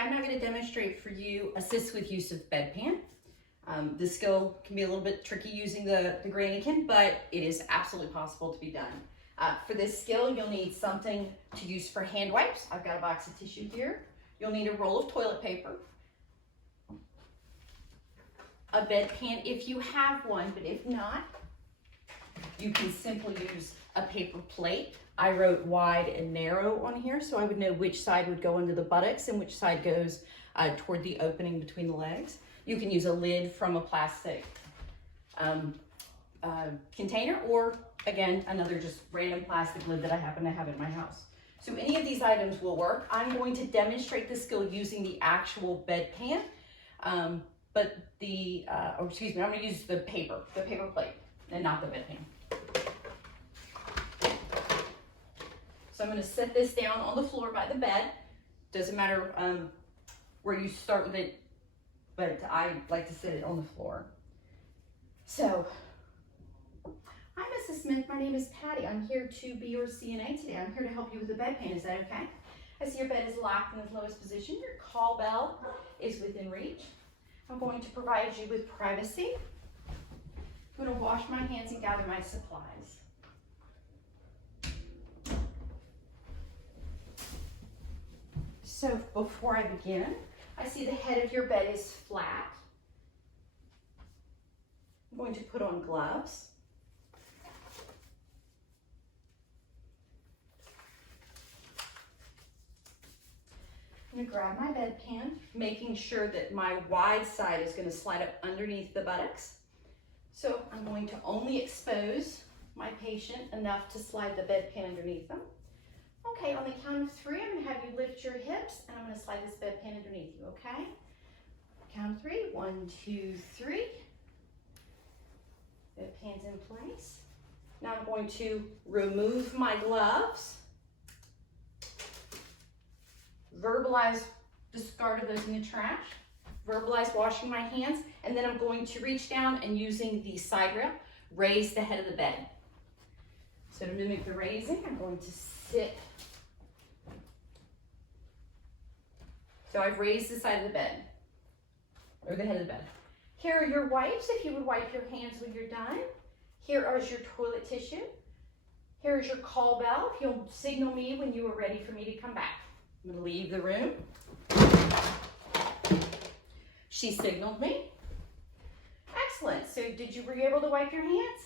I'm not going to demonstrate for you assist with use of bedpan. This skill can be a little bit tricky using the Grainikin, but it is absolutely possible to be done. For this skill, you'll need something to use for hand wipes. I've got a box of tissue here. You'll need a roll of toilet paper, a bedpan if you have one, but if not, you can simply use a paper plate. I wrote wide and narrow on here so I would know which side would go under the buttocks and which side goes toward the opening between the legs. You can use a lid from a plastic container, or again, another just random plastic lid that I happen to have in my house. So any of these items will work. I'm going to demonstrate the skill using the actual bedpan, I'm going to use the paper plate and not the bedpan. So I'm going to set this down on the floor by the bed. Doesn't matter where you start with it, but I like to set it on the floor. So, hi Mrs. Smith, my name is Patty. I'm here to be your CNA today. I'm here to help you with the bedpan. Is that okay? I see your bed is locked in its lowest position. Your call bell is within reach. I'm going to provide you with privacy. I'm going to wash my hands and gather my supplies. So before I begin, I see the head of your bed is flat. I'm going to put on gloves. I'm going to grab my bedpan, making sure that my wide side is going to slide up underneath the buttocks. So I'm going to only expose my patient enough to slide the bedpan underneath them. Okay, on the count of 3, I'm going to have you lift your hips and I'm going to slide this bedpan underneath you, okay? Count of 3, 1, 2, 3. Bedpan's in place. Now I'm going to remove my gloves. Verbalize discard of those in the trash. Verbalize washing my hands. And then I'm going to reach down and using the side rail, raise the head of the bed. So to mimic the raising, I'm going to sit. So I've raised the side of the bed, or the head of the bed. Here are your wipes, if you would wipe your hands when you're done. Here is your toilet tissue. Here is your call bell, if you'll signal me when you are ready for me to come back. I'm gonna leave the room. She signaled me. Excellent, so were you able to wipe your hands?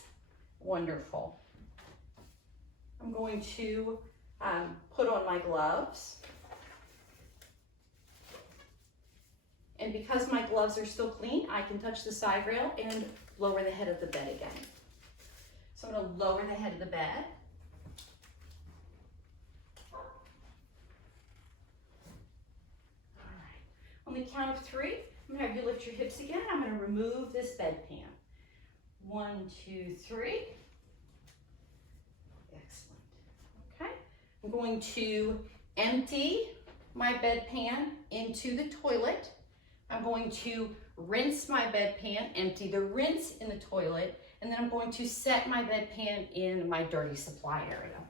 Wonderful. I'm going to put on my gloves. And because my gloves are still clean, I can touch the side rail and lower the head of the bed again. So I'm going to lower the head of the bed. All right. On the count of 3, I'm going to have you lift your hips again. I'm going to remove this bedpan. 1, 2, 3. Excellent. Okay. I'm going to empty my bedpan into the toilet. I'm going to rinse my bedpan, empty the rinse in the toilet, and then I'm going to set my bedpan in my dirty supply area.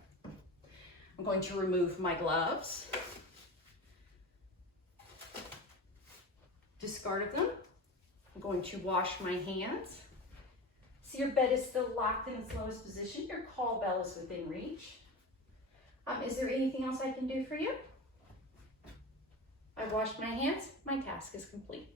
I'm going to remove my gloves, discard of them. I'm going to wash my hands. See, your bed is still locked in its lowest position. Your call bell is within reach. Is there anything else I can do for you? I've washed my hands. My task is complete.